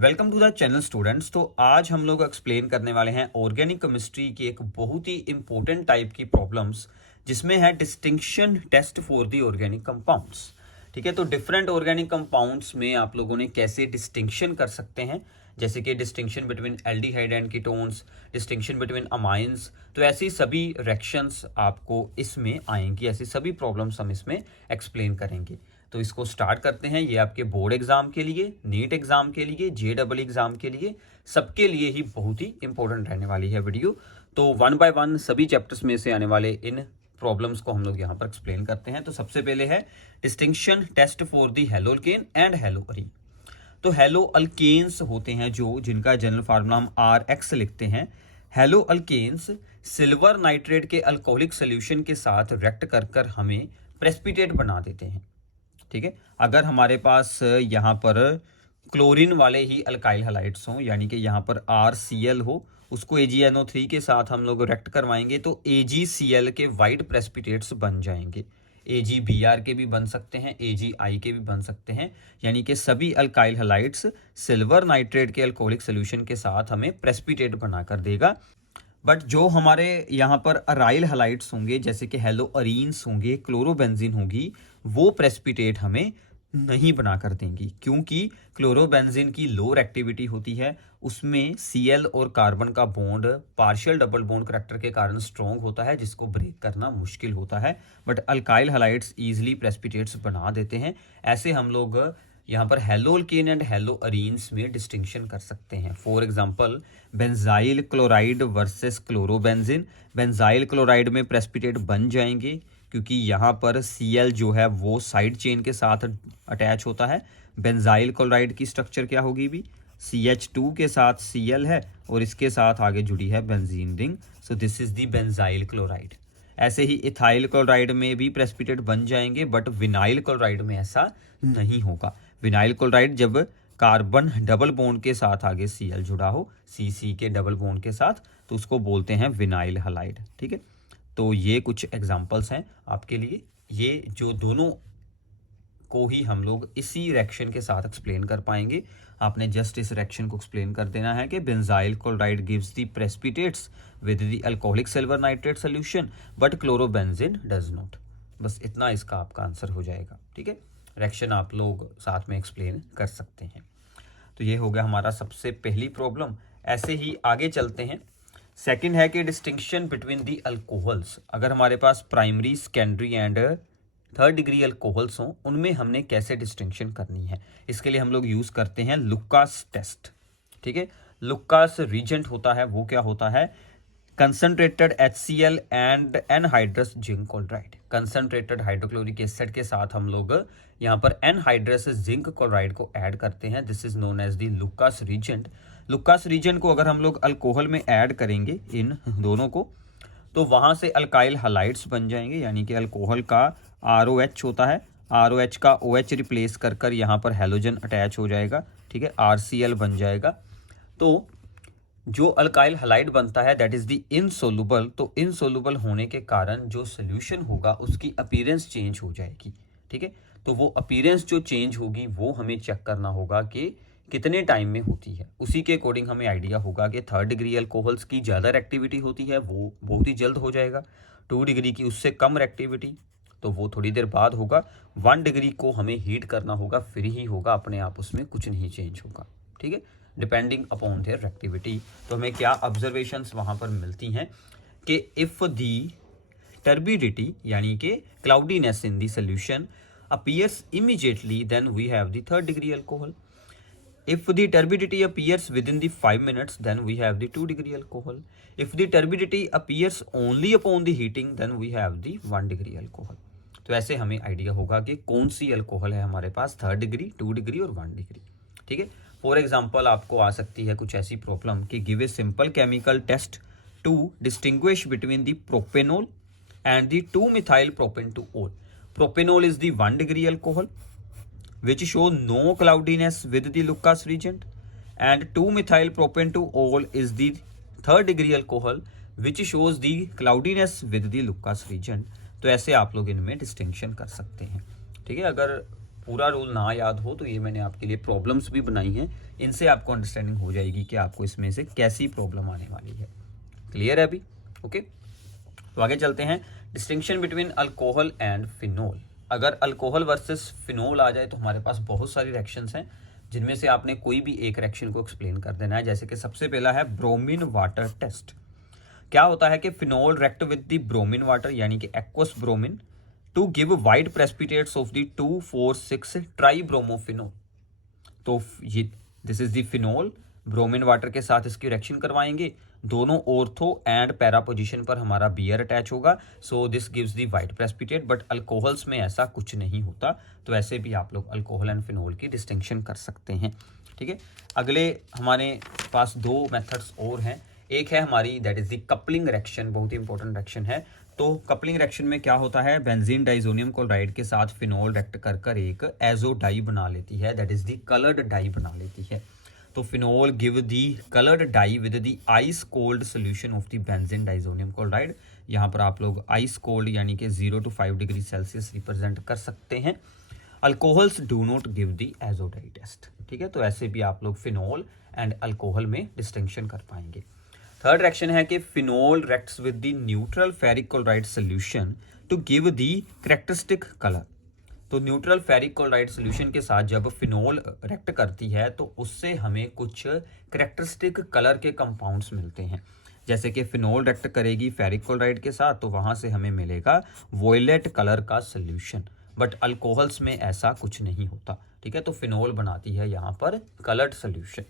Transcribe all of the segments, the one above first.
Welcome to the channel students. तो आज हम लोग एक्सप्लेन करने वाले हैं ऑर्गेनिक केमिस्ट्री की एक बहुत ही इंपॉर्टेंट टाइप की प्रॉब्लम्स जिसमें है distinction test for the organic compounds. ठीक है, तो डिफरेंट ऑर्गेनिक कंपाउंड्स में आप लोगों ने कैसे डिस्टिंक्शन कर सकते हैं, जैसे कि distinction between aldehyde and ketones, distinction between amines. तो ऐसी सभी रिएक्शंस आपको इसमें आएंगी, ऐसी सभी प्रॉब्लम्स हम इसमें एक्सप्लेन करेंगे। तो इसको स्टार्ट करते हैं। ये आपके बोर्ड एग्जाम के लिए, नीट एग्जाम के लिए, JEE एग्जाम के लिए, सबके लिए ही बहुत ही इंपॉर्टेंट रहने वाली है वीडियो। तो वन बाय वन सभी चैप्टर्स में से आने वाले इन प्रॉब्लम्स को हम लोग यहाँ पर एक्सप्लेन करते हैं। तो सबसे पहले है distinction test for the haloalkane and haloarene. तो हेलो अल्केन्स होते हैं जो जिनका जनरल फार्मूला हम RX लिखते हैं। हेलो अल्केन्स सिल्वर नाइट्रेट के अल्कोहलिक सोल्यूशन के साथ रिएक्ट कर कर हमें प्रेसिपिटेट बना देते हैं। ठीक है, अगर हमारे पास यहाँ पर क्लोरीन वाले ही अल्काइल हैलाइड्स हों, यानी कि यहाँ पर RCl हो, उसको AgNO3 के साथ हम लोग रिएक्ट करवाएंगे तो AgCl के वाइट प्रेसिपिटेट्स बन जाएंगे। AgBr के भी बन सकते हैं, AgI के भी बन सकते हैं, यानी कि सभी अल्काइल हैलाइड्स सिल्वर नाइट्रेट के अल्कोहलिक सोल्यूशन के साथ हमें प्रेसिपिटेट बनाकर देगा। बट जो हमारे यहाँ पर अराइल हैलाइड्स होंगे, जैसे कि हेलो अरीन्स होंगे, क्लोरोबेंजीन होगी, वो प्रेसिपिटेट हमें नहीं बना कर देंगी, क्योंकि क्लोरोबेंजीन की लोअर एक्टिविटी होती है, उसमें Cl और कार्बन का bond partial double bond character के कारण स्ट्रॉन्ग होता है, जिसको ब्रेक करना मुश्किल होता है। But alkyl halides easily precipitates बना देते हैं। ऐसे हम लोग यहाँ पर hello alkane and hello arenes में डिस्टिंक्शन कर सकते हैं। For example benzyl chloride versus chlorobenzene. Benzyl chloride में प्रेसिपिटेट बन जाएंगे, क्योंकि यहाँ पर Cl जो है वो साइड चेन के साथ अटैच होता है। बेंजाइल क्लोराइड की स्ट्रक्चर क्या होगी भी, CH2 के साथ Cl है और इसके साथ आगे जुड़ी है benzene ring. So this is the benzyl chloride. ऐसे ही इथाइल क्लोराइड में भी प्रेसिपिटेट बन जाएंगे, बट विनाइल क्लोराइड में ऐसा नहीं होगा। विनाइल क्लोराइड जब कार्बन डबल बॉन्ड के साथ आगे Cl जुड़ा हो, CC के डबल बॉन्ड के साथ, तो उसको बोलते हैं विनाइल हैलाइड। ठीक है, तो ये कुछ एग्जांपल्स हैं आपके लिए। ये जो दोनों को ही हम लोग इसी रिएक्शन के साथ एक्सप्लेन कर पाएंगे। आपने जस्ट इस रिएक्शन को एक्सप्लेन कर देना है कि benzyl chloride gives the precipitates with the alcoholic silver nitrate solution but chlorobenzene does not. बस इतना इसका आपका आंसर हो जाएगा। ठीक है, रिएक्शन आप लोग साथ में एक्सप्लेन कर सकते हैं। तो ये हो गया हमारा सबसे पहली प्रॉब्लम। ऐसे ही आगे चलते हैं। सेकंड है कि डिस्टिंक्शन बिटवीन दी अल्कोहल्स। अगर हमारे पास primary, secondary and third degree alcohols हों, उनमें हमने कैसे डिस्टिंक्शन करनी है, इसके लिए हम लोग यूज़ करते हैं लुकास टेस्ट। ठीक है, लुकास रीजेंट होता है, वो क्या होता है, concentrated HCl and anhydrous zinc chloride. Concentrated hydrochloric acid के साथ हम लोग यहाँ पर एनहाइड्रस जिंक क्लोराइड को ऐड करते हैं। This is known as the Lucas reagent. Lucas reagent को अगर हम लोग अल्कोहल में ऐड करेंगे इन दोनों को, तो वहाँ से अल्काइल हैलाइड्स बन जाएंगे, यानी कि अल्कोहल का ROH होता है, ROH का OH रिप्लेस कर कर यहाँ पर हैलोजन अटैच हो जाएगा। ठीक है, RCl बन जाएगा। तो जो अल्काइल हैलाइड बनता है दैट इज द इनसोलुबल। तो इनसोलुबल होने के कारण जो सोल्यूशन होगा उसकी अपीयरेंस चेंज हो जाएगी। ठीक है, तो वो अपीयरेंस जो चेंज होगी वो हमें चेक करना होगा कि कितने टाइम में होती है। उसी के अकॉर्डिंग हमें आइडिया होगा कि थर्ड डिग्री अल्कोहल्स की ज़्यादा एक्टिविटी होती है, वो बहुत ही जल्द हो जाएगा। 2 डिग्री की उससे कम एक्टिविटी, तो वो थोड़ी देर बाद होगा। 1 डिग्री को हमें हीट करना होगा, फिर ही होगा, अपने आप उसमें कुछ नहीं चेंज होगा। ठीक है, डिपेंडिंग अपॉन देयर एक्टिविटी। तो हमें क्या ऑब्जर्वेशंस वहाँ पर मिलती हैं कि इफ़ दी टर्बिडिटी यानी कि cloudiness in the solution appears immediately, then we have the third degree alcohol. If the turbidity appears within the 5 minutes, then we have the 2 degree alcohol. If the turbidity appears only upon the heating, then we have the 1 degree alcohol. तो ऐसे हमें idea होगा कि कौन सी alcohol है हमारे पास, third degree, 2 degree और 1 degree. ठीक है, फॉर एग्जांपल आपको आ सकती है कुछ ऐसी प्रॉब्लम कि give a simple chemical test to distinguish between the propanol and the 2-methyl propan-2-ol. Propanol is the 1 degree alcohol which show no cloudiness with the Lucas reagent, and 2-methyl propan-2-ol is the third degree alcohol which shows the cloudiness with the Lucas reagent. तो ऐसे आप लोग इनमें distinction कर सकते हैं। ठीक है, अगर पूरा रूल ना याद हो तो ये मैंने आपके लिए प्रॉब्लम्स भी बनाई हैं, इनसे आपको अंडरस्टैंडिंग हो जाएगी कि आपको इसमें से कैसी प्रॉब्लम आने वाली है। क्लियर है अभी? ओके, तो आगे चलते हैं। Distinction between alcohol and phenol. अगर अल्कोहल वर्सेस फिनोल आ जाए तो हमारे पास बहुत सारी रिएक्शंस हैं, जिनमें से आपने कोई भी एक रिएक्शन को एक्सप्लेन कर देना है। जैसे कि सबसे पहला है ब्रोमीन वाटर टेस्ट। क्या होता है कि phenol react with the bromine water यानी कि aqueous bromine to give white precipitates of the 2,4,6 tribromophenol. तो ये this is the phenol, bromine water के साथ इसकी रिएक्शन करवाएंगे, दोनों ऑर्थो एंड पैरा पोजीशन पर हमारा बियर अटैच होगा, so this gives the white precipitate. But alcohols में ऐसा कुछ नहीं होता, तो ऐसे भी आप लोग अल्कोहल एंड फिनोल की डिस्टिंक्शन कर सकते हैं। ठीक है, अगले हमारे पास दो मेथड्स और हैं। एक है हमारी that is the coupling reaction, बहुत ही इंपॉर्टेंट रिएक्शन है। तो कपलिंग रिएक्शन में क्या होता है, बेंजीन डाइजोनियम क्लोराइड के साथ फिनोल रिएक्ट कर कर एक एजो डाई बना लेती है, that is the coloured dye बना लेती है। तो phenol give the coloured dye with the ice cold solution of the benzene diazonium chloride. यहाँ पर आप लोग आइस कोल्ड यानी कि 0 to 5 डिग्री सेल्सियस रिप्रेजेंट कर सकते हैं। Alcohols do not give the azo dye test. ठीक है, तो ऐसे भी आप लोग फिनोल एंड अल्कोहल में डिस्टिंक्शन कर पाएंगे। थर्ड रिएक्शन है कि phenol reacts with the neutral ferric chloride solution to give the characteristic colour. तो न्यूट्रल फेरिक क्लोराइड सोल्यूशन के साथ जब फिनोल रिएक्ट करती है तो उससे हमें कुछ कैरेक्टरिस्टिक कलर के कंपाउंड्स मिलते हैं। जैसे कि फिनोल रिएक्ट करेगी फेरिक क्लोराइड के साथ तो वहाँ से हमें मिलेगा वॉयलेट कलर का सोल्यूशन, बट अल्कोहल्स में ऐसा कुछ नहीं होता। ठीक है, तो फिनोल बनाती है यहाँ पर कलर्ड सोल्यूशन।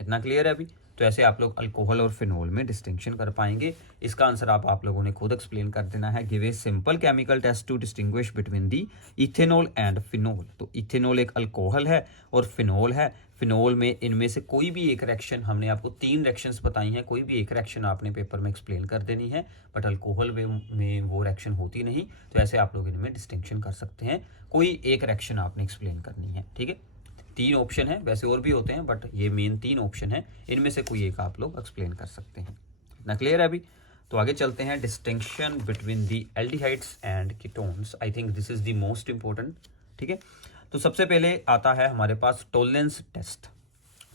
इतना क्लियर है अभी? तो ऐसे आप लोग अल्कोहल और फिनोल में डिस्टिंक्शन कर पाएंगे। इसका आंसर आप लोगों ने खुद एक्सप्लेन कर देना है। Give a simple chemical test to distinguish between the ethanol and phenol. तो इथेनॉल एक अल्कोहल है और फिनोल है। फिनोल में इनमें से कोई भी एक रिएक्शन, हमने आपको 3 रिएक्शंस बताई हैं, कोई भी एक रिएक्शन आपने पेपर में एक्सप्लेन कर देनी है, बट अल्कोहल में वो रिएक्शन होती नहीं। तो ऐसे आप लोग इनमें डिस्टिंक्शन कर सकते हैं, कोई एक रिएक्शन आपने एक्सप्लेन करनी है। ठीक है, 3 ऑप्शन है, वैसे और भी होते हैं बट ये मेन 3 ऑप्शन है, इनमें से कोई एक आप लोग एक्सप्लेन कर सकते हैं। इतना क्लियर है अभी? तो आगे चलते हैं। Distinction between the aldehydes and ketones. I think this is the most important. ठीक है, तो सबसे पहले आता है हमारे पास tolerance test,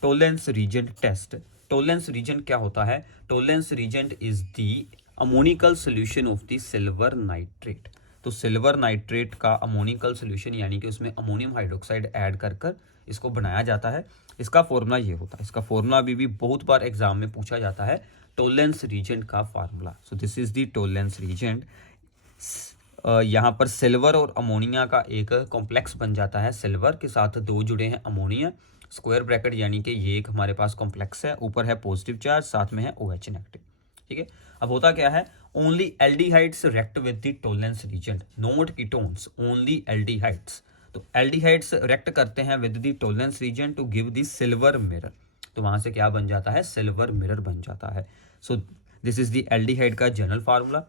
tolerance reagent test. Tolerance reagent क्या होता है? Tolerance reagent is the ammoniacal solution of the silver nitrate. तो सिल्वर नाइट्रेट का अमोनिकल सोल्यूशन यानी कि उसमें अमोनियम हाइड्रोक्साइड ऐड कर कर इसको बनाया जाता है। इसका फॉर्मूला ये होता है, इसका फॉर्मूला भी बहुत बार एग्जाम में पूछा जाता है, टॉलरेंस रीजेंट का formula. So this is the Tollens reagent. यहाँ पर सिल्वर और अमोनिया का एक कॉम्प्लेक्स बन जाता है, सिल्वर के साथ 2 जुड़े हैं अमोनिया, स्क्वायर ब्रैकेट यानी कि ये एक हमारे पास कॉम्प्लेक्स है, ऊपर है पॉजिटिव चार्ज, साथ में है OH नेगेटिव। ठीक है, अब होता क्या है, only aldehydes react with the Tollens reagent, not ketones, only aldehydes. तो एल्डिहाइड्स रिएक्ट करते हैं with the Tollens reagent to give the silver mirror. तो वहां से क्या बन जाता है? सिल्वर मिरर बन जाता है। सो दिस इज द एल्डिहाइड का जनरल फार्मूला।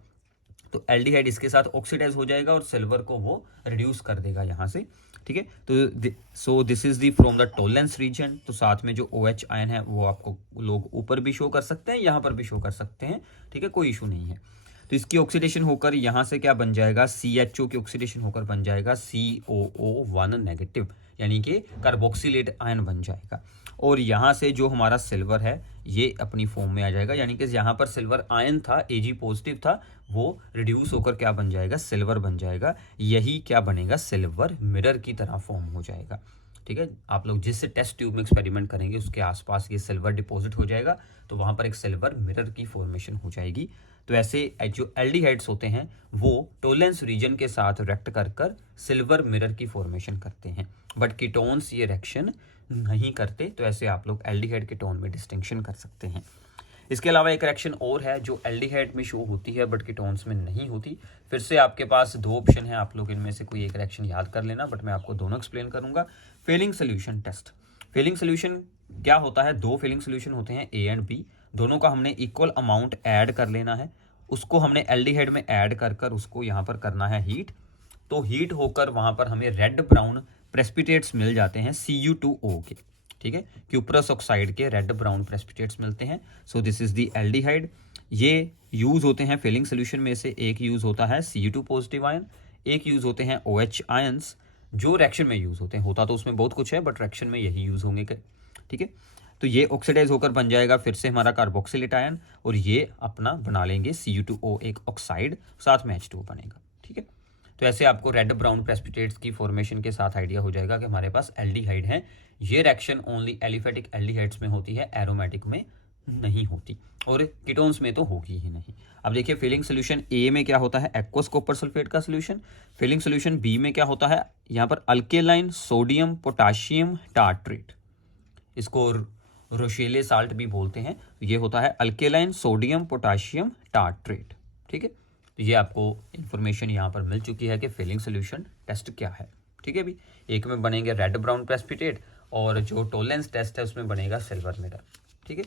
तो एल्डिहाइड इसके साथ ऑक्सीडाइज हो जाएगा और सिल्वर को वो रिड्यूस कर देगा यहाँ से। ठीक है, तो so this is the from the Tollens reagent. तो साथ में जो OH आयन है वो आपको लोग ऊपर भी शो कर सकते हैं, यहाँ पर भी शो कर सकते हैं। ठीक है, कोई इशू नहीं है। तो इसकी ऑक्सीडेशन होकर यहाँ से क्या बन जाएगा? CHO की ऑक्सीडेशन होकर बन जाएगा COO1 नेगेटिव, यानी कि कार्बोक्सिलेट आयन बन जाएगा। और यहाँ से जो हमारा सिल्वर है ये अपनी फॉर्म में आ जाएगा, यानी कि यहाँ पर सिल्वर आयन था, Ag पॉजिटिव था, वो रिड्यूस होकर क्या बन जाएगा? सिल्वर बन जाएगा। यही क्या बनेगा? सिल्वर मिरर की तरह फॉर्म हो जाएगा। ठीक है, आप लोग जिस टेस्ट ट्यूब में एक्सपेरिमेंट करेंगे उसके आसपास ये सिल्वर डिपॉजिट हो जाएगा, तो वहाँ पर एक सिल्वर मिरर की फॉर्मेशन हो जाएगी। तो ऐसे जो एल्डिहाइड्स होते हैं वो टॉलरेंस रीजन के साथ रिएक्ट कर कर सिल्वर मिरर की फॉर्मेशन करते हैं, बट कीटोन्स ये रिएक्शन नहीं करते। तो ऐसे आप लोग एल्डिहाइड कीटोन में डिस्टिंक्शन कर सकते हैं। इसके अलावा एक रिएक्शन और है जो एल्डिहाइड में शो होती है बट कीटोन्स में नहीं होती। फिर से आपके पास 2 ऑप्शन है, आप लोग इनमें से कोई एक रिएक्शन याद कर लेना, बट मैं आपको दोनों एक्सप्लेन करूंगा। Fehling solution test. Fehling solution क्या होता है? 2 फेलिंग सोल्यूशन होते हैं A एंड B, दोनों का हमने इक्वल अमाउंट ऐड कर लेना है, उसको हमने एल्डिहाइड में ऐड कर कर उसको यहाँ पर करना है हीट। तो हीट होकर वहाँ पर हमें रेड ब्राउन प्रेसिपिटेट्स मिल जाते हैं Cu2O के। ठीक है, क्यूप्रस ऑक्साइड के रेड ब्राउन प्रेसिपिटेट्स मिलते हैं। सो दिस इज द एल्डिहाइड। ये यूज होते हैं फेलिंग सोल्यूशन में से, एक यूज होता है Cu2 पॉजिटिव आयन, एक यूज होते हैं OH आयंस, जो रिएक्शन में यूज होते हैं। होता तो उसमें बहुत कुछ है बट रिएक्शन में यही यूज होंगे। ठीक है। तो ये ऑक्सीडाइज होकर बन जाएगा फिर से हमारा कार्बोक्सिलेट आयन, और ये अपना बना लेंगे Cu2O एक ऑक्साइड, साथ में H2O बनेगा। ठीक है। तो ऐसे आपको रेड ब्राउन प्रेसिपिटेट्स की फॉर्मेशन के साथ आइडिया हो जाएगा कि हमारे पास एल्डिहाइड है। ये रिएक्शन ओनली एलिफेटिक एल्डिहाइड्स में होती है, एरोमेटिक में नहीं होती, और कीटोन्स में तो होगी ही नहीं। अब देखिए फिलिंग सोल्यूशन ए में क्या होता है, एक्वस कॉपर सल्फेट का सोल्यूशन। फिलिंग सोल्यूशन बी में क्या होता है, यहाँ पर अल्केलाइन सोडियम पोटाशियम टार्ट्रेट, इसको रोशेले साल्ट भी बोलते हैं। ये होता है अल्केलाइन सोडियम पोटाशियम टार्ट्रेट। ठीक है। तो ये आपको इन्फॉर्मेशन यहाँ पर मिल चुकी है कि फिलिंग सोल्यूशन टेस्ट क्या है। ठीक है। भी एक में बनेंगे रेड ब्राउन प्रेसिपिटेट, और जो टोलेंस टेस्ट है उसमें बनेगा सिल्वर मिरर। ठीक है।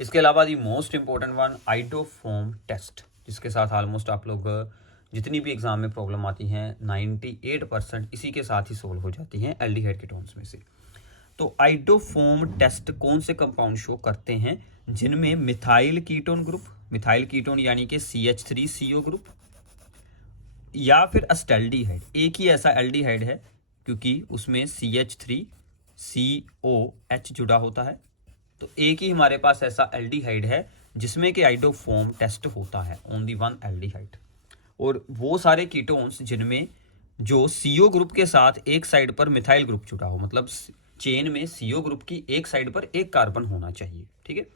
इसके अलावा the most important one iodoform test, जिसके साथ ऑलमोस्ट आप लोग जितनी भी एग्जाम में प्रॉब्लम आती हैं 98% इसी के साथ ही सोल्व हो जाती हैं एल्डिहाइड कीटोन्स में से। तो आइडोफोम टेस्ट कौन से कंपाउंड शो करते हैं, जिनमें methyl ketone group, methyl ketone यानी कि CH3CO ग्रुप, या फिर अस्टेल्डिहाइड। एक ही ऐसा एल्डिहाइड है क्योंकि उसमें CH3COH जुड़ा होता है, तो एक ही हमारे पास ऐसा एल्डिहाइड है जिसमें कि आइडोफोम टेस्ट होता है, ओनली वन एल्डिहाइड। और वो सारे कीटोन्स जिनमें जो CO ग्रुप के साथ एक साइड पर मिथाइल ग्रुप जुड़ा हो, मतलब चेन में CO ग्रुप की एक साइड पर एक कार्बन होना चाहिए। ठीक है।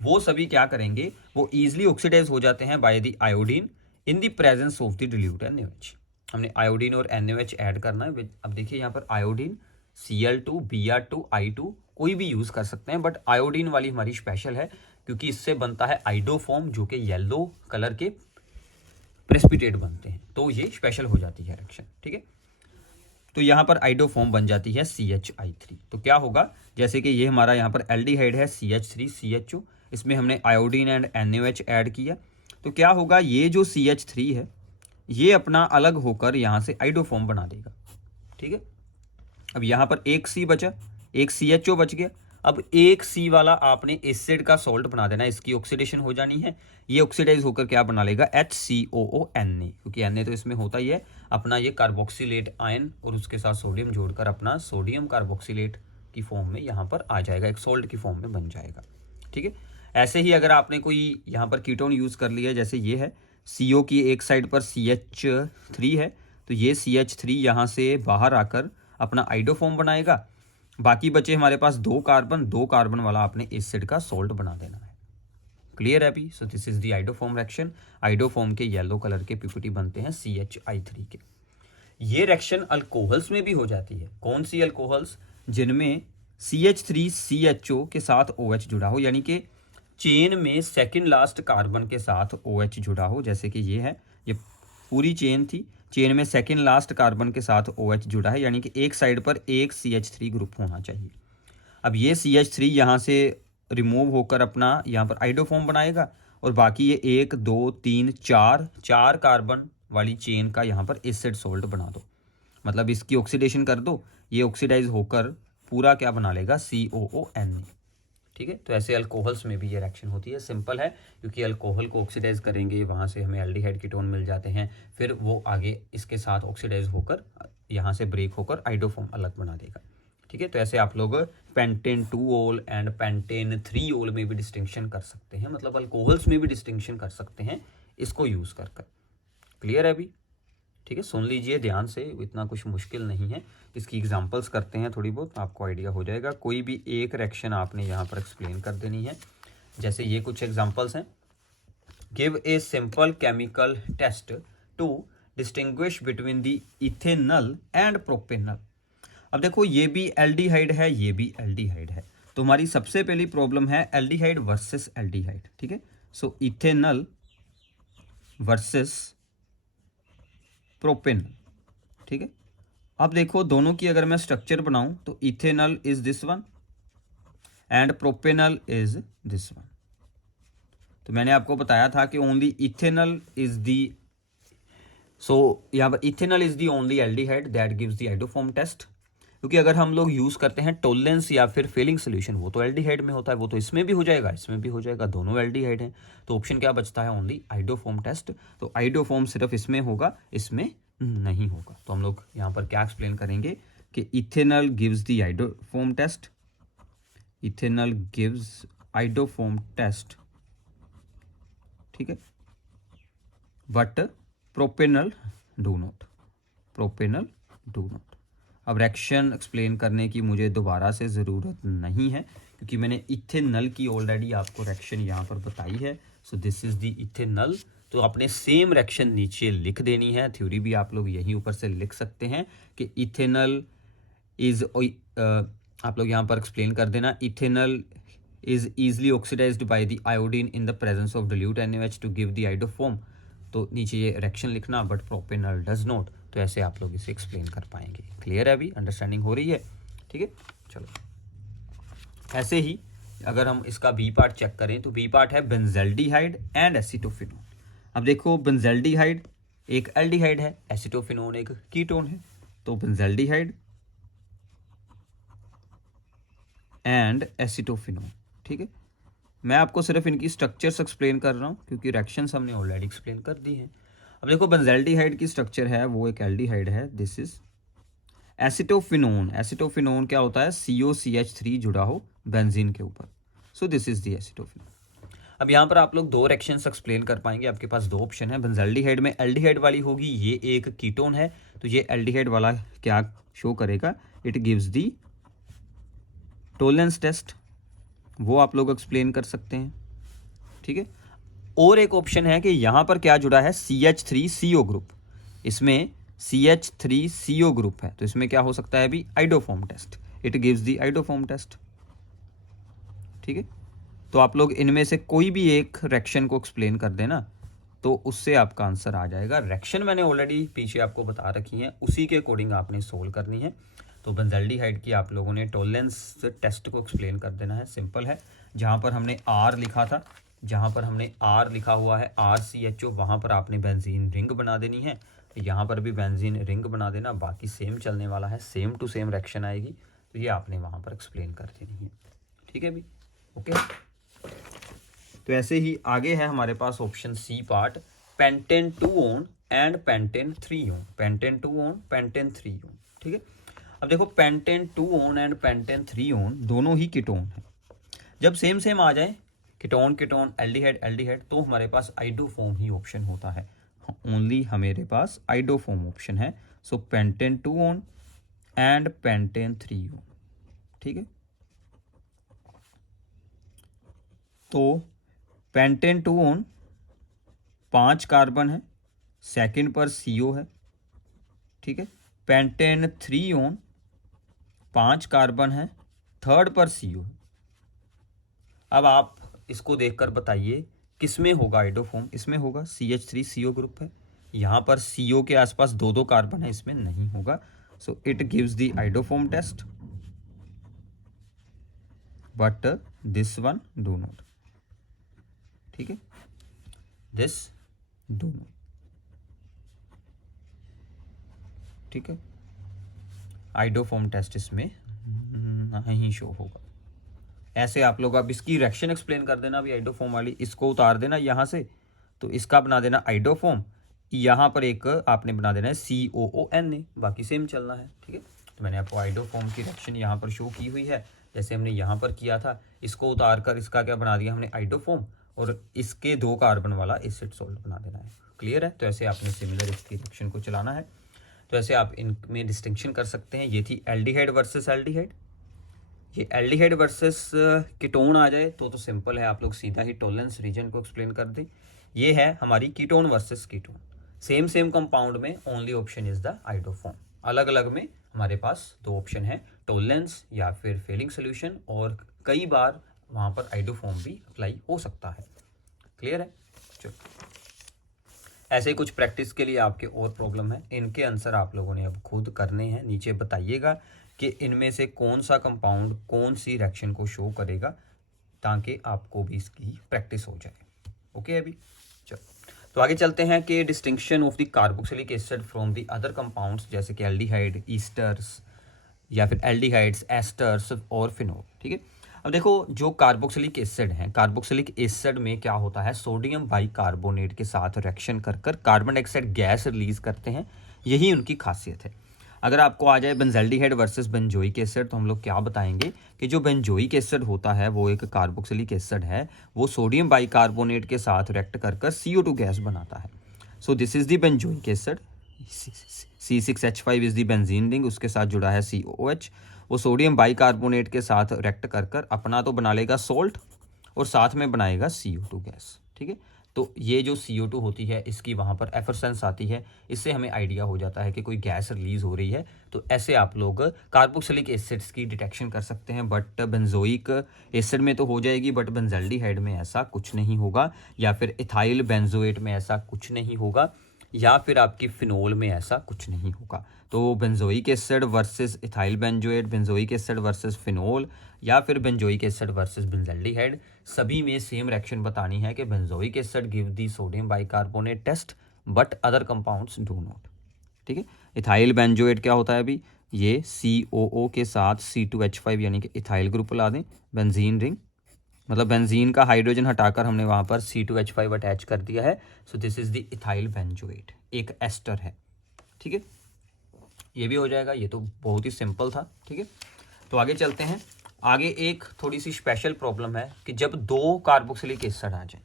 वो सभी क्या करेंगे, वो इजीली ऑक्सीडाइज हो जाते हैं bye the iodine in the presence of the dilute NaOH। हमने आयोडीन और NaOH ऐड करना है। अब देखिए यहाँ पर आयोडीन Cl2 Br2 I2 कोई भी यूज कर सकते हैं, बट आयोडीन वाली हमारी स्पेशल है क्योंकि इससे बनता है आइडोफोम, जो कि येलो कलर के प्रेसिपिटेट बनते हैं, तो ये स्पेशल हो जाती है रिएक्शन। ठीक है। तो यहाँ पर आइडोफोम बन जाती है CHI3। तो क्या होगा, जैसे कि ये हमारा यहाँ पर एल्डिहाइड है CH3CHO, इसमें हमने आयोडीन एंड NaOH ऐड किया, तो क्या होगा, ये जो CH3 है ये अपना अलग होकर यहाँ से आइडोफोम बना देगा। ठीक है। अब यहाँ पर एक C बचा, एक CHO बच गया। अब एक C वाला आपने एसिड का सॉल्ट बना देना, इसकी ऑक्सीडेशन हो जानी है। ये ऑक्सीडाइज होकर क्या बना लेगा, HCOONa, क्योंकि Na तो इसमें होता ही है अपना ये कार्बोक्सिलेट आयन, और उसके साथ सोडियम जोड़कर अपना सोडियम कार्बोक्सिलेट की फॉर्म में यहाँ पर आ जाएगा, एक सॉल्ट की फॉर्म में बन जाएगा। ठीक है। ऐसे ही अगर आपने कोई यहाँ पर कीटोन यूज़ कर लिया, जैसे ये है CO की एक साइड पर CH3 है, तो ये CH3 यहाँ से बाहर आकर अपना आइडोफॉर्म बनाएगा। बाकी बचे हमारे पास दो कार्बन वाला आपने एसिड का सॉल्ट बना देना है। क्लियर है अभी। सो this is the iodoform reaction. Iodoform के येलो कलर के पीपीटी बनते हैं CHI3 के। ये रिएक्शन अल्कोहल्स में भी हो जाती है। कौन सी अल्कोहल्स, जिनमें CH3CHO के साथ OH जुड़ा हो, यानी कि चेन में सेकंड लास्ट कार्बन के साथ OH जुड़ा हो। जैसे कि ये है, ये पूरी चेन थी, चेन में सेकंड लास्ट कार्बन के साथ OH जुड़ा है, यानी कि एक साइड पर एक CH3 ग्रुप होना चाहिए। अब ये CH3 यहाँ से रिमूव होकर अपना यहाँ पर आइडोफॉर्म बनाएगा, और बाकी ये 1 2 3 4 कार्बन वाली चेन का यहाँ पर एसिड सोल्ट बना दो, मतलब इसकी ऑक्सीडेशन कर दो, ये ऑक्सीडाइज होकर पूरा क्या बना लेगा, COONa। ठीक है। तो ऐसे अल्कोहल्स में भी ये रिएक्शन होती है। सिंपल है, क्योंकि अल्कोहल को ऑक्सीडाइज करेंगे, वहाँ से हमें एल्डिहाइड कीटोन मिल जाते हैं, फिर वो आगे इसके साथ ऑक्सीडाइज होकर यहाँ से ब्रेक होकर आइडोफॉर्म अलग बना देगा। ठीक है। तो ऐसे आप लोग पेंटेन 2-ओल एंड पेंटेन 3-ओल में भी डिस्टिंक्शन कर सकते हैं, मतलब अल्कोहल्स में भी डिस्टिंक्शन कर सकते हैं इसको यूज़ कर। क्लियर है अभी। ठीक है। सुन लीजिए ध्यान से, इतना कुछ मुश्किल नहीं है। इसकी एग्जांपल्स करते हैं थोड़ी बहुत, आपको आइडिया हो जाएगा। कोई भी एक रिएक्शन आपने यहाँ पर एक्सप्लेन कर देनी है। जैसे ये कुछ एग्जांपल्स हैं। Give a simple chemical test to distinguish between the ethanol and propanol. अब देखो, ये भी एल्डिहाइड है, ये भी एल्डिहाइड है, तो हमारी सबसे पहली प्रॉब्लम है एल्डिहाइड वर्सेस एल्डिहाइड। ठीक है। सो इथेनॉल वर्सेस प्रोपेनॉल। ठीक है। अब देखो, दोनों की अगर मैं स्ट्रक्चर बनाऊं तो ethanol is this one and propanol is this one. तो मैंने आपको बताया था कि only ethanol is the, so यहाँ पर ethanol is the only aldehyde that gives the iodoform test. क्योंकि अगर हम लोग यूज करते हैं टोलेंस या फिर फिलिंग सोल्यूशन, वो तो एल्डिहाइड में होता है, वो तो इसमें भी हो जाएगा, इसमें भी हो जाएगा, दोनों एल्डिहाइड हैं। तो ऑप्शन क्या बचता है, ओनली आइडोफॉर्म टेस्ट। तो आइडोफॉर्म सिर्फ इसमें होगा, इसमें नहीं होगा। तो हम लोग यहाँ पर क्या एक्सप्लेन करेंगे कि ethanol gives the iodoform test ethanol gives iodoform test, ठीक है, but propanal do not, propanal do not. अब रिएक्शन एक्सप्लेन करने की मुझे दोबारा से ज़रूरत नहीं है क्योंकि मैंने इथेनॉल की ऑलरेडी आपको रिएक्शन यहाँ पर बताई है। So this is the ethanol. तो आपने सेम रिएक्शन नीचे लिख देनी है, थ्योरी भी आप लोग यहीं ऊपर से लिख सकते हैं कि इथेनॉल इज, आप लोग यहाँ पर एक्सप्लेन कर देना, ethanol is easily oxidised by the iodine in the presence of dilute NaOH to give the iodoform. तो नीचे ये रिएक्शन लिखना, बट प्रोपेनॉल डज नॉट। तो ऐसे आप लोग इसे एक्सप्लेन कर पाएंगे। क्लियर है? अभी अंडरस्टैंडिंग हो रही है? ठीक है, चलो। ऐसे ही अगर हम इसका बी पार्ट चेक करें तो बी पार्ट है बेंजल्डिहाइड एंड एसीटोफिनोन। अब देखो बेंजल्डिहाइड एक एल्डिहाइड है, एसीटोफिनोन एक कीटोन है। तो बेंजल्डिहाइड एंड एसीटोफिनोन, ठीक है। मैं आपको सिर्फ इनकी स्ट्रक्चर्स एक्सप्लेन कर रहा हूँ क्योंकि रिएक्शंस हमने ऑलरेडी एक्सप्लेन कर दी हैं। अब देखो बेंजल्डिहाइड की स्ट्रक्चर है, वो एक एल्डिहाइड है, दिस इज एसीटोफिनोन। एसीटोफिनोन क्या होता है? COCH3 जुड़ा हो बेंजीन के ऊपर। So this is the acetophenone. अब यहाँ पर आप लोग दो रिएक्शंस एक्सप्लेन कर पाएंगे। आपके पास दो ऑप्शन है। बेंजल्डिहाइड में एल्डिहाइड वाली होगी, ये एक कीटोन है, तो ये एल्डिहाइड वाला क्या शो करेगा? It gives the Tollens test, वो आप लोग एक्सप्लेन कर सकते हैं, ठीक है। और एक ऑप्शन है कि यहाँ पर क्या जुड़ा है? CH3CO group. इसमें CH3CO ग्रुप है, तो इसमें क्या हो सकता है? अभी iodoform test, it gives the iodoform test, ठीक है। तो आप लोग इनमें से कोई भी एक रिएक्शन को एक्सप्लेन कर देना तो उससे आपका आंसर आ जाएगा। रिएक्शन मैंने ऑलरेडी पीछे आपको बता रखी है, उसी के अकॉर्डिंग आपने सोल्व करनी है। तो बेंजल्डिहाइड की आप लोगों ने टॉलरेंस टेस्ट को एक्सप्लेन कर देना है, सिंपल है। जहाँ पर हमने R लिखा था, जहाँ पर हमने R लिखा हुआ है RCHO, वहाँ पर आपने बेंजीन रिंग बना देनी है। यहाँ पर भी बेंजीन रिंग बना देना, बाकी सेम चलने वाला है, सेम टू सेम रिएक्शन आएगी, तो ये आपने वहाँ पर एक्सप्लेन कर देनी है, ठीक है भी, ओके। तो ऐसे ही आगे है हमारे पास option C part, pentane 2 one and pentane 3 one, pentane 2 one pentane 3 one, ठीक है। अब देखो pentane 2 one and pentane 3 one दोनों ही कीटोन है। जब सेम सेम आ जाए, कीटोन कीटोन एल्डिहाइड एल्डिहाइड, तो हमारे पास आइडोफॉर्म ही ऑप्शन होता है, ओनली हमारे पास आइडोफॉर्म ऑप्शन है। So pentane 2 one and pentane 3 one, ठीक है। तो पेंटेन 2 ऑन 5 कार्बन है, सेकंड पर CO है, ठीक है। पेंटेन 3 ऑन 5 कार्बन है, थर्ड पर CO है। अब आप इसको देखकर बताइए किसमें होगा आइडोफॉर्म? इसमें होगा, CH3CO ग्रुप है, यहाँ पर CO के आसपास दो दो कार्बन है, इसमें नहीं होगा। So it gives the iodoform test, but this one do not, ठीक है, दिस डू नॉट, ठीक है। आइडोफॉर्म टेस्ट इसमें नहीं शो होगा। ऐसे आप लोग अब इसकी रिएक्शन एक्सप्लेन कर देना भी, आइडोफॉर्म वाली इसको उतार देना यहाँ से, तो इसका बना देना आइडोफॉर्म, यहाँ पर एक आपने बना देना है COONA, बाकी सेम चलना है, ठीक है। तो मैंने आपको आइडोफॉर्म की रिएक्शन यहाँ पर शो की हुई है, जैसे हमने यहाँ पर किया था। इसको उतार कर इसका क्या बना दिया हमने? आइडोफॉर्म, और इसके 2 कार्बन वाला एसिड सॉल्ट बना देना है, क्लियर है। तो ऐसे आपने सिमिलर इसकी रिएक्शन को चलाना है। तो ऐसे आप इनमें डिस्टिंक्शन कर सकते हैं। ये थी एल्डिहाइड वर्सेस एल्डिहाइड। ये एल्डिहाइड वर्सेस कीटोन आ जाए तो सिंपल है, आप लोग सीधा ही टॉलरेंस रीजन को एक्सप्लेन कर दें। ये है हमारी ketone versus ketone, same same compound में only option is the iodoform. अलग अलग में हमारे पास दो ऑप्शन है, टॉलरेंस या फिर फेलिंग सोल्यूशन, और कई बार वहाँ पर आइडोफॉर्म भी अप्लाई हो सकता है, क्लियर है। चलो, ऐसे ही कुछ प्रैक्टिस के लिए आपके और प्रॉब्लम है, इनके आंसर आप लोगों ने अब खुद करने हैं। नीचे बताइएगा कि इनमें से कौन सा कंपाउंड कौन सी रिएक्शन को शो करेगा, ताकि आपको भी इसकी प्रैक्टिस हो जाए, ओके। अभी चलो, तो आगे चलते हैं कि distinction of the carboxylic acid from the other compounds, जैसे कि एल्डिहाइड, ईस्टर्स, या फिर एल्डिहाइड्स, एस्टर्स और फिनोल, ठीक है। अब देखो, जो कार्बोक्सिलिक एसिड हैं, कार्बोक्सिलिक एसिड में क्या होता है? सोडियम बाइकार्बोनेट के साथ रिएक्शन कर कर कार्बन डाइऑक्साइड गैस रिलीज करते हैं, यही उनकी खासियत है। अगर आपको आ जाए बेंजल्डिहाइड वर्सेस बेंजोइक एसिड, तो हम लोग क्या बताएंगे कि जो बेंजोइक एसिड होता है वो एक कार्बोक्सिलिक एसिड है, वो सोडियम बाइकार्बोनेट के साथ रिएक्ट कर कर CO2 गैस बनाता है। सो this is the benzoic acid. C6H5 is the benzene ring, उसके साथ जुड़ा है COOH। वो सोडियम बाइकार्बोनेट के साथ रिएक्ट कर कर अपना तो बना लेगा सोल्ट और साथ में बनाएगा CO2 गैस। ठीक है, तो ये जो CO2 होती है इसकी वहाँ पर एफरसेंस आती है, इससे हमें आइडिया हो जाता है कि कोई गैस रिलीज हो रही है। तो ऐसे आप लोग कार्बोक्सिलिक एसिड्स की डिटेक्शन कर सकते हैं। बट बेंजोइक एसिड में तो हो जाएगी, बट बेंजल्डिहाइड में ऐसा कुछ नहीं होगा, या फिर इथाइल बेंजोएट में ऐसा कुछ नहीं होगा, या फिर आपकी फिनोल में ऐसा कुछ नहीं होगा। तो benzoic acid versus ethyl benzoate, benzoic acid versus phenol, या फिर बेंजोइक एसिड वर्सेस बेंजल्डिहाइड, सभी में सेम रिएक्शन बतानी है कि benzoic acid give the sodium bicarbonate test but other compounds do not. ठीक है, इथाइल बेंजोएट क्या होता है अभी, ये COO के साथ C2H5 यानी कि इथाइल ग्रुप ला दें, बेंजीन रिंग, मतलब बेंजीन का हाइड्रोजन हटाकर हमने वहाँ पर C2H5 अटैच कर दिया है। सो this is the ethyl benzoate, एक एस्टर है। ठीक है, ये भी हो जाएगा, ये तो बहुत ही सिंपल था। ठीक है, तो आगे चलते हैं। आगे एक थोड़ी सी स्पेशल प्रॉब्लम है कि जब दो कार्बोक्सिलिक एसिड आ जाए,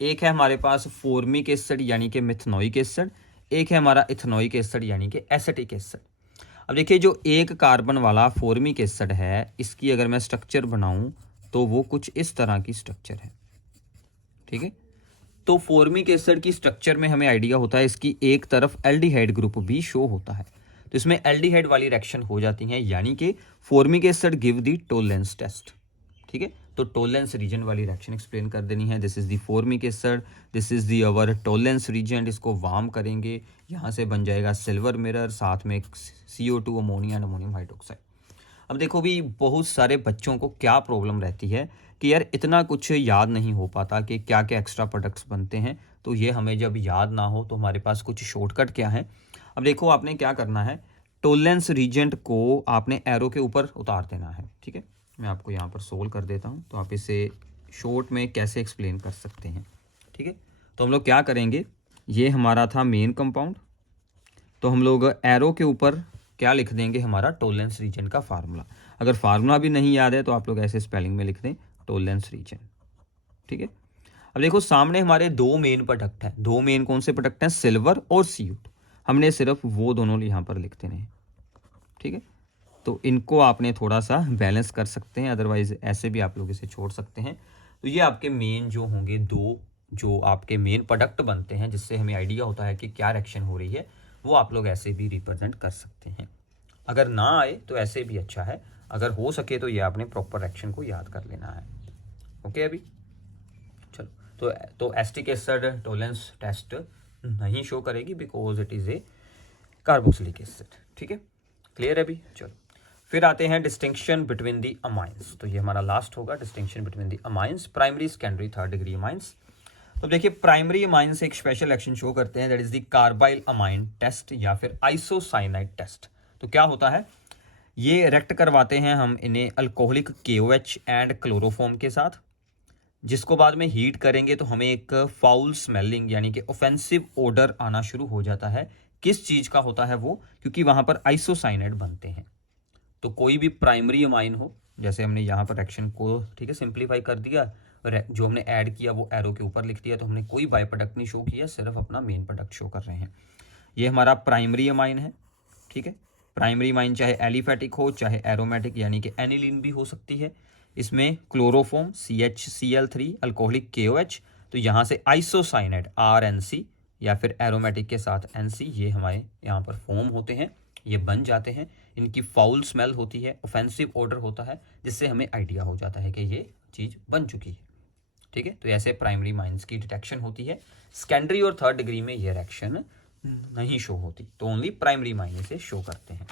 एक है हमारे पास फॉर्मिक एसिड यानी कि मिथनोइक एसिड, एक है हमारा इथनोइक एसिड यानी कि एसिटिक एसिड। अब देखिए, जो एक कार्बन वाला फॉर्मिक एसिड है, इसकी अगर मैं स्ट्रक्चर बनाऊं तो वो कुछ इस तरह की स्ट्रक्चर है। ठीक है, तो फॉर्मिक एसिड की स्ट्रक्चर में हमें आइडिया होता है इसकी एक तरफ एल्डिहाइड ग्रुप भी शो होता है, तो इसमें एल्डिहाइड वाली रिएक्शन हो जाती है, यानी कि formic acid give the Tollens test. ठीक है, तो टोलेंस रीजन वाली रिएक्शन एक्सप्लेन कर देनी है। This is the formic acid, this is the our Tollens reagent. इसको वार्म करेंगे, यहाँ से बन जाएगा सिल्वर मिरर, साथ में CO2 ammonia and ammonium hydroxide. अब देखो भी, बहुत सारे बच्चों को क्या प्रॉब्लम रहती है कि यार इतना कुछ याद नहीं हो पाता कि क्या क्या एक्स्ट्रा प्रोडक्ट्स बनते हैं। तो ये हमें जब याद ना हो तो हमारे पास कुछ शॉर्टकट क्या है। अब देखो, आपने क्या करना है, टोलेंस रीजेंट को आपने एरो के ऊपर उतार देना है। ठीक है, मैं आपको यहाँ पर सोल्व कर देता हूँ, तो आप इसे शॉर्ट में कैसे एक्सप्लेन कर सकते हैं। ठीक है, तो हम लोग क्या करेंगे, ये हमारा था मेन कंपाउंड, तो हम लोग एरो के ऊपर क्या लिख देंगे, हमारा टोलेंस रीजन का फार्मूला। अगर फार्मूला भी नहीं याद है तो आप लोग ऐसे स्पेलिंग में लिख दें, टोलेंस रीजन। ठीक है, अब देखो सामने हमारे दो मेन प्रोडक्ट हैं। दो मेन कौन से प्रोडक्ट हैं, सिल्वर और CO2। हमने सिर्फ वो दोनों यहाँ पर लिख देने हैं। ठीक है, तो इनको आपने थोड़ा सा बैलेंस कर सकते हैं, अदरवाइज ऐसे भी आप लोग इसे छोड़ सकते हैं। तो ये आपके मेन जो होंगे, दो जो आपके मेन प्रोडक्ट बनते हैं, जिससे हमें आइडिया होता है कि क्या रिएक्शन हो रही है, वो आप लोग ऐसे भी रिप्रेजेंट कर सकते हैं। अगर ना आए तो ऐसे भी अच्छा है, अगर हो सके तो ये आपने प्रॉपर रिएक्शन को याद कर लेना है। ओके, अभी चलो, तो एसिटिक एसिड टोलेंस टेस्ट नहीं शो करेगी because it is a carboxylic acid. ठीक है, क्लियर है अभी। चलो, फिर आते हैं डिस्टिंक्शन बिटवीन दी अमाइंस। तो ये हमारा लास्ट होगा, distinction between the amines, primary, secondary, third degree amines. तो देखिए, प्राइमरी अमाइंस एक स्पेशल एक्शन शो करते हैं, that is the carbylamine test या फिर आइसोसाइनाइड टेस्ट। तो क्या होता है, ये रेक्ट करवाते हैं हम इन्हें अल्कोहलिक KOH एंड क्लोरोफॉर्म के साथ, जिसको बाद में हीट करेंगे तो हमें एक फाउल स्मेलिंग यानी कि ऑफेंसिव ओडर आना शुरू हो जाता है। किस चीज़ का होता है वो, क्योंकि वहाँ पर आइसोसाइनाइड बनते हैं। तो कोई भी प्राइमरी अमाइन हो, जैसे हमने यहाँ पर एक्शन को ठीक है सिंप्लीफाई कर दिया, जो हमने ऐड किया वो एरो के ऊपर लिख दिया, तो हमने कोई बाय प्रोडक्ट नहीं शो किया, सिर्फ अपना मेन प्रोडक्ट शो कर रहे हैं। ये हमारा प्राइमरी अमाइन है। ठीक है, प्राइमरी अमाइन चाहे एलिफेटिक हो चाहे एरोमेटिक यानी कि एनिलीन भी हो सकती है। इसमें क्लोरोफॉर्म CHCl3, अल्कोहलिक KOH, तो यहाँ से आइसोसाइनाइड RNC या फिर एरोमेटिक के साथ NC, ये हमारे यहाँ पर फॉर्म होते हैं, ये बन जाते हैं। इनकी फाउल स्मेल होती है, ऑफेंसिव ऑर्डर होता है, जिससे हमें आइडिया हो जाता है कि ये चीज़ बन चुकी है। ठीक है, तो ऐसे प्राइमरी माइंस की डिटेक्शन होती है। सेकेंडरी और थर्ड डिग्री में ये रिएक्शन नहीं शो होती, तो ओनली प्राइमरी माइन से शो करते हैं।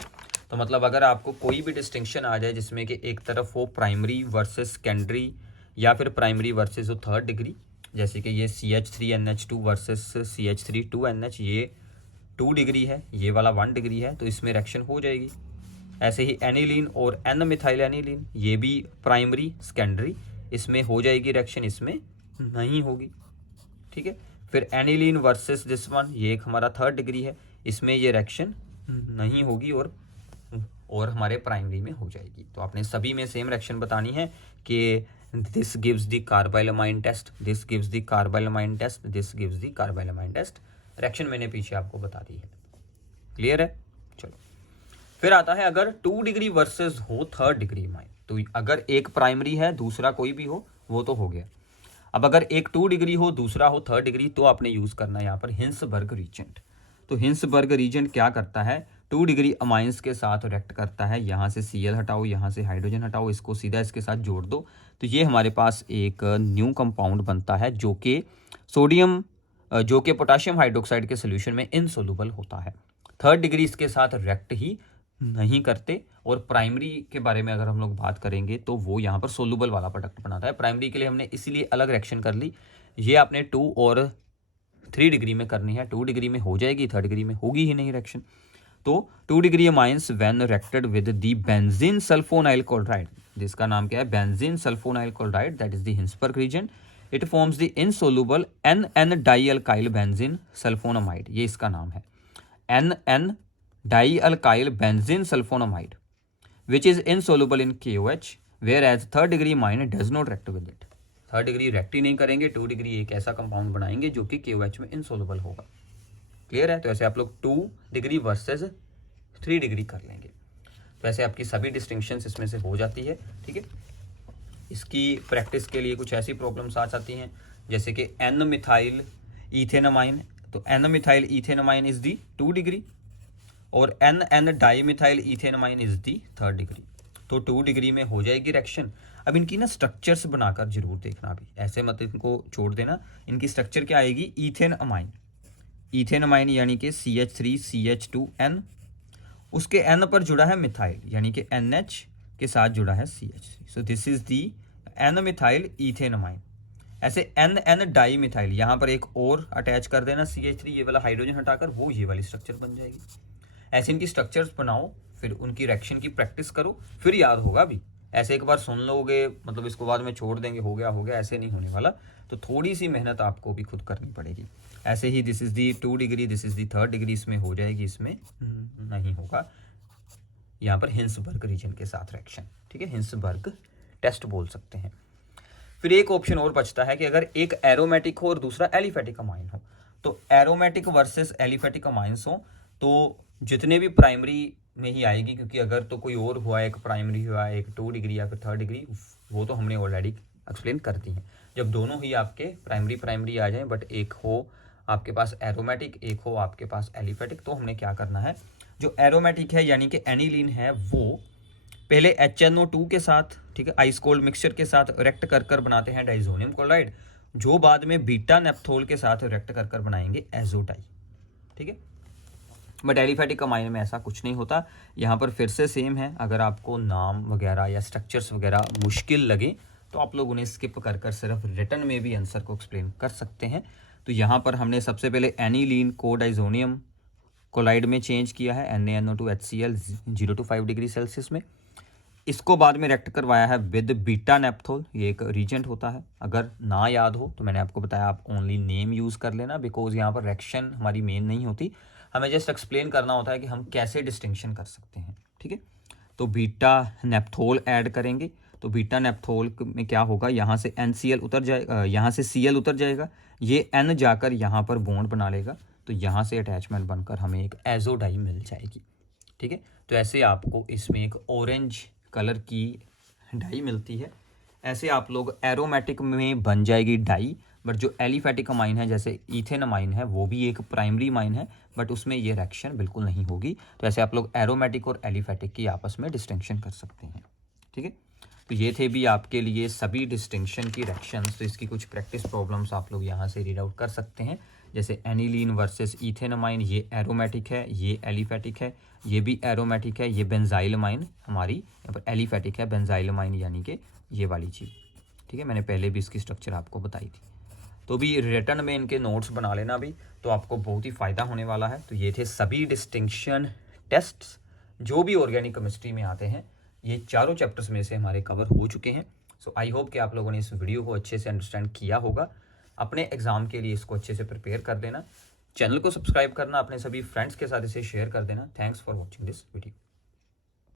तो मतलब अगर आपको कोई भी डिस्टिंक्शन आ जाए जिसमें कि एक तरफ हो प्राइमरी वर्सेस सेकेंडरी या फिर प्राइमरी वर्सेस हो थर्ड डिग्री, जैसे कि ये CH3NH2 वर्सेस CH3 2NH, ये 2 डिग्री है, ये वाला 1 डिग्री है, तो इसमें रिएक्शन हो जाएगी। ऐसे ही एनिलीन और N मिथाइल एनिलीन, ये भी प्राइमरी सेकेंडरी, इसमें हो जाएगी रिएक्शन, इसमें नहीं होगी। ठीक है, फिर एनिलीन वर्सेस दिस वन, ये एक हमारा थर्ड डिग्री है, इसमें ये रिएक्शन नहीं होगी और हमारे प्राइमरी में हो जाएगी। तो आपने सभी में सेम रिएक्शन बतानी है कि this gives the carbylamine test, this gives the carbylamine test, this gives the carbylamine test. Reaction मैंने पीछे आपको बता दी है। क्लियर है? चलो फिर आता है अगर 2 डिग्री वर्सेस हो 3rd डिग्री माइन। तो अगर एक प्राइमरी है दूसरा कोई भी हो वो तो हो गया। अब अगर एक 2 डिग्री हो दूसरा हो 3rd डिग्री तो आपने यूज करना है यहाँ पर हिंसबर्ग रीजेंट। तो हिंसबर्ग रीजेंट क्या करता है, 2 डिग्री अमाइंस के साथ रिएक्ट करता है। यहाँ से Cl हटाओ, यहाँ से हाइड्रोजन हटाओ, इसको सीधा इसके साथ जोड़ दो, तो ये हमारे पास एक न्यू कंपाउंड बनता है जो कि पोटाशियम हाइड्रोक्साइड के सोल्यूशन में इनसोल्यूबल होता है। 3rd डिग्री इसके साथ रिएक्ट ही नहीं करते। और प्राइमरी के बारे में अगर हम लोग बात करेंगे तो वो यहाँ पर सोल्यूबल वाला प्रोडक्ट बनाता है। प्राइमरी के लिए हमने इसीलिए अलग रिएक्शन कर ली। ये आपने 2 और 3 डिग्री में करनी है। 2 डिग्री में हो जाएगी, 3rd डिग्री में होगी ही नहीं रिएक्शन। तो 2 degree amines when reacted with the benzene sulphonyl chloride, जिसका नाम क्या है, benzene sulphonyl chloride, that is the Hinsberg reagent. It forms the insoluble NN dialkyl benzene sulphonamide, ये इसका नाम है, NN dialkyl benzene sulphonamide, which is insoluble in KOH, whereas 3rd degree amine does not react with it। 3rd degree react ही नहीं करेंगे, 2 degree एक ऐसा compound बनाएंगे जो कि KOH में इनसोल्यूबल होगा। क्लियर है? तो ऐसे आप लोग 2 डिग्री वर्सेस 3 डिग्री कर लेंगे। तो ऐसे आपकी सभी डिस्टिंक्शंस इसमें से हो जाती है। ठीक है, इसकी प्रैक्टिस के लिए कुछ ऐसी प्रॉब्लम्स आ जाती हैं जैसे कि N मिथाइल इथेनमाइन। तो N methyl ethanamine is the 2 degree और NN dimethyl ethanamine is the 3rd degree. तो 2 डिग्री में हो जाएगी रिएक्शन। अब इनकी ना स्ट्रक्चर्स बनाकर जरूर देखना, अभी ऐसे मत इनको छोड़ देना। इनकी स्ट्रक्चर क्या आएगी, इथेन अमाइन, इथेन अमाइन यानी कि CH3CH2N, उसके N पर जुड़ा है मिथाइल यानी कि NH के साथ जुड़ा है CH3। So this is the N methyl ethane amine. ऐसे NN डाइमिथाइल, यहाँ पर एक और अटैच कर देना CH3, ये वाला हाइड्रोजन हटाकर वो ये वाली स्ट्रक्चर बन जाएगी। ऐसे इनकी स्ट्रक्चर्स बनाओ, फिर उनकी रिएक्शन की प्रैक्टिस करो, फिर याद होगा भी। ऐसे एक बार सुन लोगे मतलब इसको बाद में छोड़ देंगे, हो गया, ऐसे नहीं होने वाला। तो थोड़ी सी मेहनत आपको भी खुद करनी पड़ेगी। ऐसे ही this is the 2 degree, this is the 3rd degree, इसमें हो जाएगी, इसमें नहीं होगा। यहाँ पर हिंसबर्ग रीजन के साथ रिएक्शन। ठीक है, हिंसबर्ग टेस्ट बोल सकते हैं। फिर एक ऑप्शन और बचता है कि अगर एक एरोमेटिक हो और दूसरा एलिफेटिक अमाइन हो। तो एरोमेटिक वर्सेस एलिफेटिक अमाइंस हो तो जितने भी प्राइमरी में ही आएगी, क्योंकि अगर तो कोई और हुआ, एक प्राइमरी हुआ, एक 2 डिग्री या फिर 3rd डिग्री, वो तो हमने ऑलरेडी एक्सप्लेन कर दी है। जब दोनों ही आपके प्राइमरी आ जाएं, बट एक हो आपके पास एरोमेटिक, एक हो आपके पास एलिफेटिक, तो हमने क्या करना है, जो एरोमेटिक है यानी कि एनिलीन है, वो पहले HNO2 के साथ, ठीक है, आइस कोल्ड मिक्सचर के साथ रिएक्ट कर बनाते हैं डाइजोनियम क्लोराइड, जो बाद में बीटा नेप्थोल के साथ रिएक्ट कर बनाएंगे एजोडाई। ठीक है, बट एलिफेटिक अमाइन में ऐसा कुछ नहीं होता। यहाँ पर फिर से सेम है, अगर आपको नाम वगैरह या स्ट्रक्चर्स वगैरह मुश्किल लगे तो आप लोग उन्हें स्किप कर सिर्फ रिटर्न में भी आंसर को एक्सप्लेन कर सकते हैं। तो यहाँ पर हमने सबसे पहले एनिलीन को डाइजोनियम क्लोराइड में चेंज किया है, NaNO2HCl 0 to 5 डिग्री सेल्सियस में। इसको बाद में रिएक्ट करवाया है विद बीटा नेप्थोल, ये एक रीजेंट होता है। अगर ना याद हो तो मैंने आपको बताया आप ओनली नेम यूज़ कर लेना, बिकॉज यहाँ पर रिएक्शन हमारी मेन नहीं होती, हमें जस्ट एक्सप्लेन करना होता है कि हम कैसे डिस्टिंक्शन कर सकते हैं। ठीक है, तो बीटा नेप्थोल ऐड करेंगे, तो बीटा नेप्थोल में क्या होगा, यहाँ से NCl उतर जाएगा, यहाँ से Cl उतर जाएगा, ये N जाकर यहाँ पर बॉन्ड बना लेगा, तो यहाँ से अटैचमेंट बनकर हमें एक एजोडाई मिल जाएगी। ठीक है, तो ऐसे आपको इसमें एक ऑरेंज कलर की डाई मिलती है। ऐसे आप लोग एरोमेटिक में बन जाएगी डाई, बट जो एलिफेटिक अमाइन है जैसे इथेन अमाइन है वो भी एक प्राइमरी अमाइन है, बट उसमें ये रिएक्शन बिल्कुल नहीं होगी। तो ऐसे आप लोग एरोमेटिक और एलिफेटिक की आपस में डिस्टिंक्शन कर सकते हैं। ठीक है, तो ये थे भी आपके लिए सभी डिस्टिंक्शन की रिएक्शंस। तो इसकी कुछ प्रैक्टिस प्रॉब्लम्स आप लोग यहाँ से रीड आउट कर सकते हैं, जैसे एनिलीन वर्सेस इथेन अमाइन, ये एरोमेटिक है, ये एलिफेटिक है, ये भी एरोमेटिक है, ये बेंजाइल अमाइन हमारी यहाँ पर एलिफेटिक है, बेंजाइल अमाइन यानी कि ये वाली चीज़। ठीक है, मैंने पहले भी इसकी स्ट्रक्चर आपको बताई थी। तो भी रिटर्न में इनके नोट्स बना लेना भी, तो आपको बहुत ही फ़ायदा होने वाला है। तो ये थे सभी डिस्टिंक्शन टेस्ट्स जो भी ऑर्गेनिक केमिस्ट्री में आते हैं, ये चारों चैप्टर्स में से हमारे कवर हो चुके हैं। सो आई होप कि आप लोगों ने इस वीडियो को अच्छे से अंडरस्टैंड किया होगा। अपने एग्ज़ाम के लिए इसको अच्छे से प्रिपेयर कर लेना। चैनल को सब्सक्राइब करना, अपने सभी फ्रेंड्स के साथ इसे शेयर कर देना। Thanks for watching this video.